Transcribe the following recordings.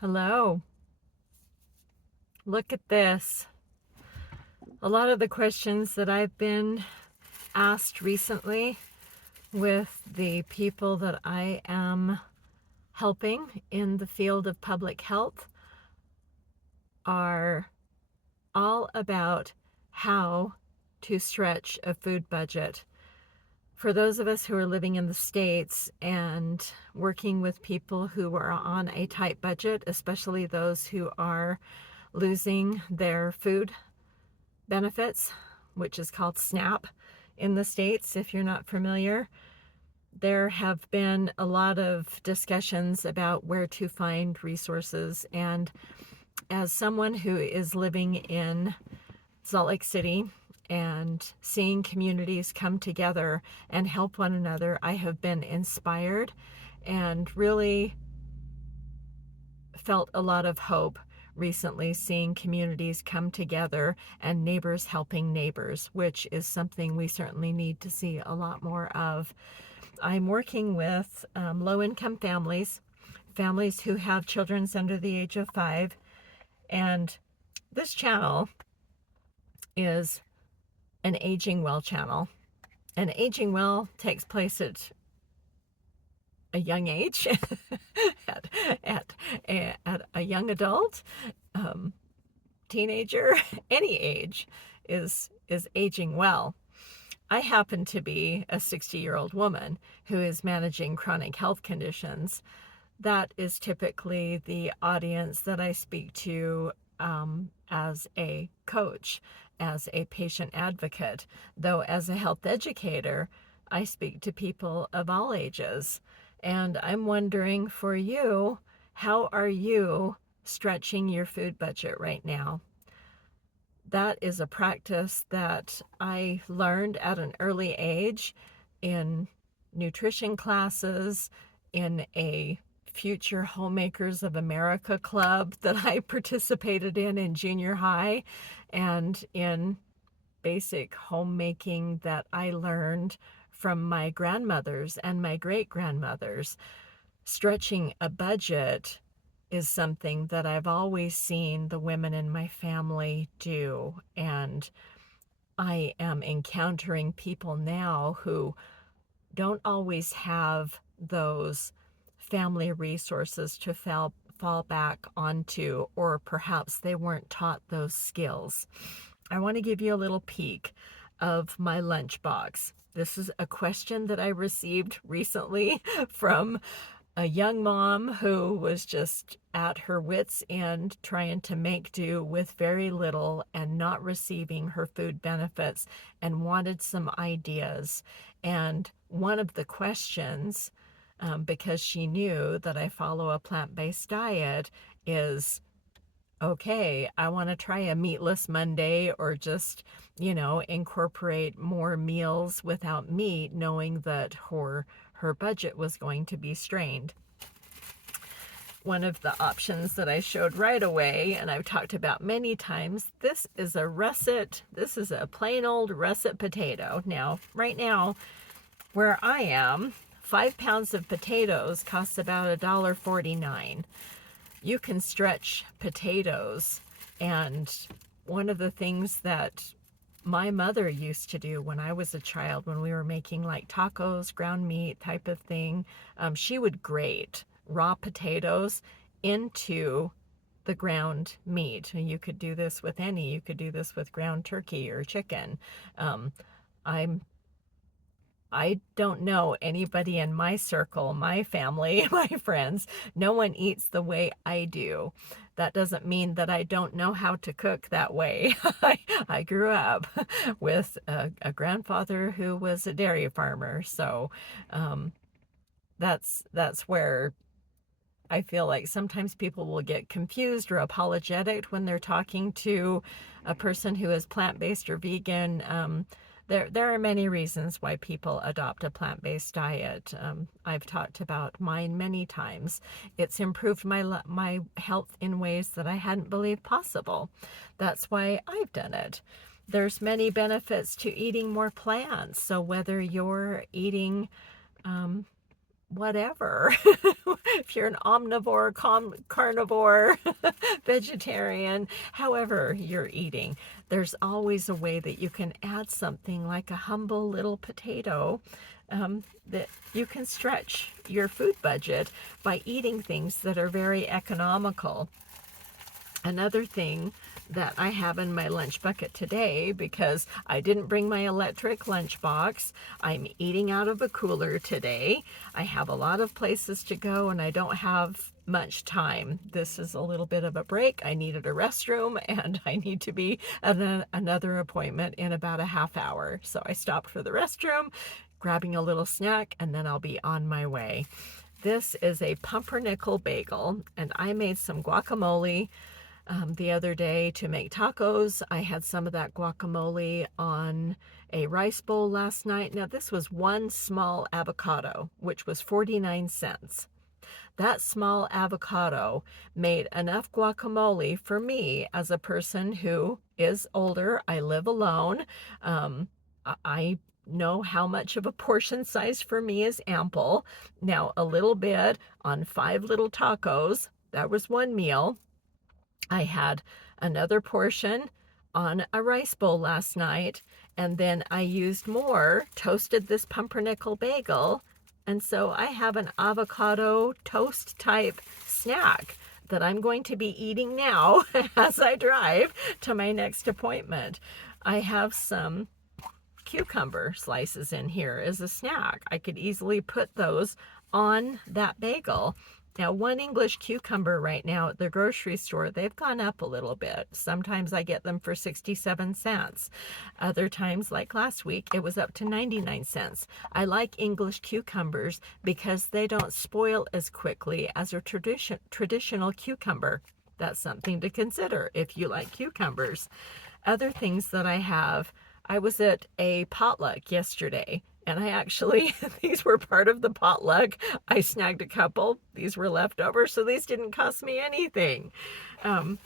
Hello. Look at this. A lot of the questions that I've been asked recently with the people that I am helping in the field of public health are all about how to stretch a food budget. For those of us who are living in the States and working with people who are on a tight budget, especially those who are losing their food benefits, which is called SNAP in the States, if you're not familiar. There have been a lot of discussions about where to find resources. And as someone who is living in Salt Lake City and seeing communities come together and help one another, I have been inspired and really felt a lot of hope recently, seeing communities come together and neighbors helping neighbors, which is something we certainly need to see a lot more of. I'm working with low-income families, families who have children under the age of 5, and this channel is an Aging Well channel. And Aging Well takes place at a young age, at a young adult, teenager, any age is aging well. I happen to be a 60-year-old woman who is managing chronic health conditions. That is typically the audience that I speak to as a coach, as a patient advocate, though as a health educator, I speak to people of all ages. And I'm wondering for you, how are you stretching your food budget right now? That is a practice that I learned at an early age in nutrition classes, in a Future Homemakers of America club that I participated in junior high, and in basic homemaking that I learned from my grandmothers and my great-grandmothers. Stretching a budget is something that I've always seen the women in my family do, and I am encountering people now who don't always have those family resources to fall back onto, or perhaps they weren't taught those skills. I want to give you a little peek of my lunchbox. This is a question that I received recently from a young mom who was just at her wits' end trying to make do with very little and not receiving her food benefits, and wanted some ideas. And one of the questions, because she knew that I follow a plant-based diet, is, okay, I want to try a meatless Monday, or just, incorporate more meals without meat, knowing that her budget was going to be strained. One of the options that I showed right away, and I've talked about many times, this is a russet. This is a plain old russet potato. Now, right now, where I am, 5 pounds of potatoes costs about $1.49. You can stretch potatoes, and one of the things that my mother used to do when I was a child, when we were making like tacos, ground meat type of thing, she would grate raw potatoes into the ground meat. And you could do this with you could do this with ground turkey or chicken. I'm I don't know anybody in my circle, my family, my friends. No one eats the way I do. That doesn't mean that I don't know how to cook that way. I grew up with a grandfather who was a dairy farmer. So that's where I feel like sometimes people will get confused or apologetic when they're talking to a person who is plant-based or vegan. There are many reasons why people adopt a plant-based diet. I've talked about mine many times. It's improved my health in ways that I hadn't believed possible. That's why I've done it. There's many benefits to eating more plants. So whether you're eating whatever. If you're an omnivore, carnivore, vegetarian, however you're eating, there's always a way that you can add something like a humble little potato, that you can stretch your food budget by eating things that are very economical. Another thing that I have in my lunch bucket today, because I didn't bring my electric lunchbox, I'm eating out of a cooler today. I have a lot of places to go and I don't have much time. This is a little bit of a break. I needed a restroom and I need to be at another appointment in about a half hour. So I stopped for the restroom, grabbing a little snack, and then I'll be on my way. This is a pumpernickel bagel, and I made some guacamole the other day to make tacos. I had some of that guacamole on a rice bowl last night. Now, this was one small avocado, which was 49 cents. That small avocado made enough guacamole for me as a person who is older. I live alone. I know how much of a portion size for me is ample. Now, a little bit on 5 little tacos, that was one meal. I had another portion on a rice bowl last night, and then I used more, toasted this pumpernickel bagel, and so I have an avocado toast type snack that I'm going to be eating now as I drive to my next appointment. I have some cucumber slices in here as a snack. I could easily put those on that bagel. Now, one English cucumber right now at the grocery store, they've gone up a little bit. Sometimes I get them for 67 cents. Other times, like last week, it was up to 99 cents. I like English cucumbers because they don't spoil as quickly as a traditional cucumber. That's something to consider if you like cucumbers. Other things that I have, I was at a potluck yesterday, and I actually, these were part of the potluck. I snagged a couple. These were left over, so these didn't cost me anything. I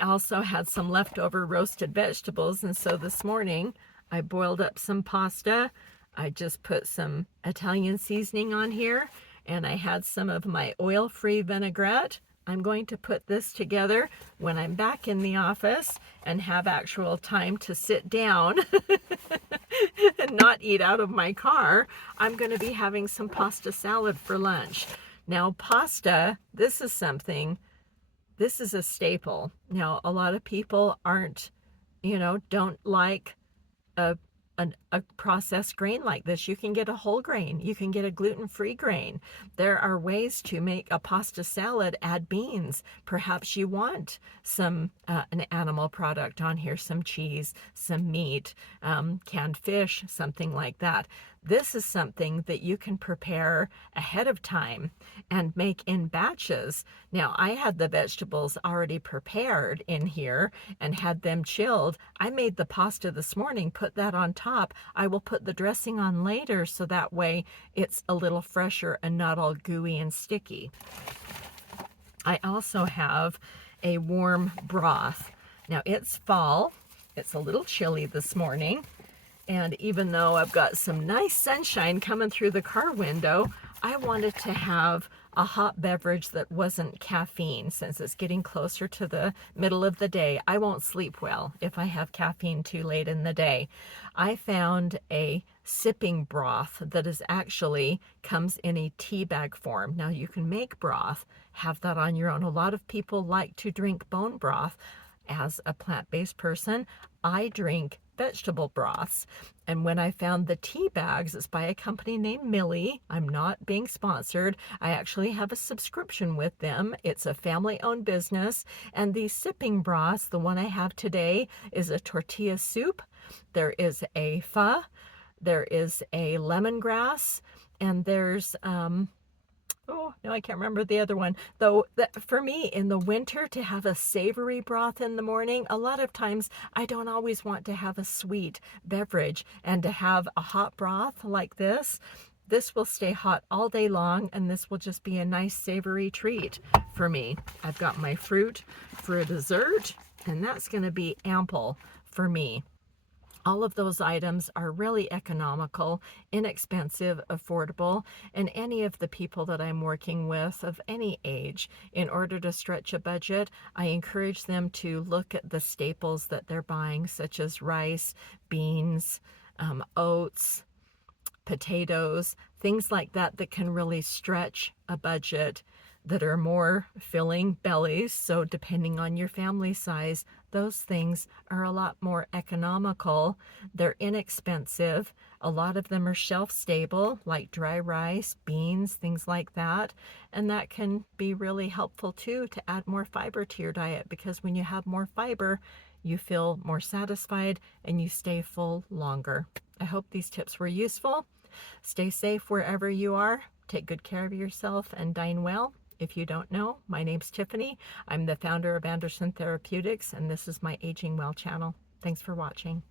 also had some leftover roasted vegetables, and so this morning I boiled up some pasta. I just put some Italian seasoning on here, and I had some of my oil-free vinaigrette. I'm going to put this together when I'm back in the office and have actual time to sit down and not eat out of my car. I'm going to be having some pasta salad for lunch. Now, pasta, this is a staple. Now, a lot of people don't like a processed grain like this. You can get a whole grain. You can get a gluten-free grain. There are ways to make a pasta salad, add beans. Perhaps you want some an animal product on here, some cheese, some meat, canned fish, something like that. This is something that you can prepare ahead of time and make in batches. Now, I had the vegetables already prepared in here and had them chilled. I made the pasta this morning, put that on top. I will put the dressing on later so that way it's a little fresher and not all gooey and sticky. I also have a warm broth. Now, it's fall. It's a little chilly this morning. And even though I've got some nice sunshine coming through the car window, I wanted to have a hot beverage that wasn't caffeine. Since it's getting closer to the middle of the day, I won't sleep well if I have caffeine too late in the day. I found a sipping broth that is actually comes in a tea bag form. Now, you can make broth, have that on your own. A lot of people like to drink bone broth. As a plant-based person, I drink vegetable broths. And when I found the tea bags, it's by a company named Millie. I'm not being sponsored. I actually have a subscription with them. It's a family-owned business. And these sipping broths, the one I have today, is a tortilla soup. There is a pho. There is a lemongrass. And there's oh, no, I can't remember the other one. Though, for me, in the winter, to have a savory broth in the morning, a lot of times I don't always want to have a sweet beverage. And to have a hot broth like this will stay hot all day long, and this will just be a nice savory treat for me. I've got my fruit for a dessert, and that's going to be ample for me. All of those items are really economical, inexpensive, affordable, and any of the people that I'm working with of any age, in order to stretch a budget, I encourage them to look at the staples that they're buying, such as rice, beans, oats, potatoes, things like that that can really stretch a budget, that are more filling bellies. So depending on your family size, those things are a lot more economical. They're inexpensive. A lot of them are shelf stable, like dry rice, beans, things like that. And that can be really helpful too, to add more fiber to your diet, because when you have more fiber, you feel more satisfied and you stay full longer. I hope these tips were useful. Stay safe wherever you are. Take good care of yourself and dine well. If you don't know, my name's Tiffany. I'm the founder of Anderson Therapeutics, and this is my Aging Well channel. Thanks for watching.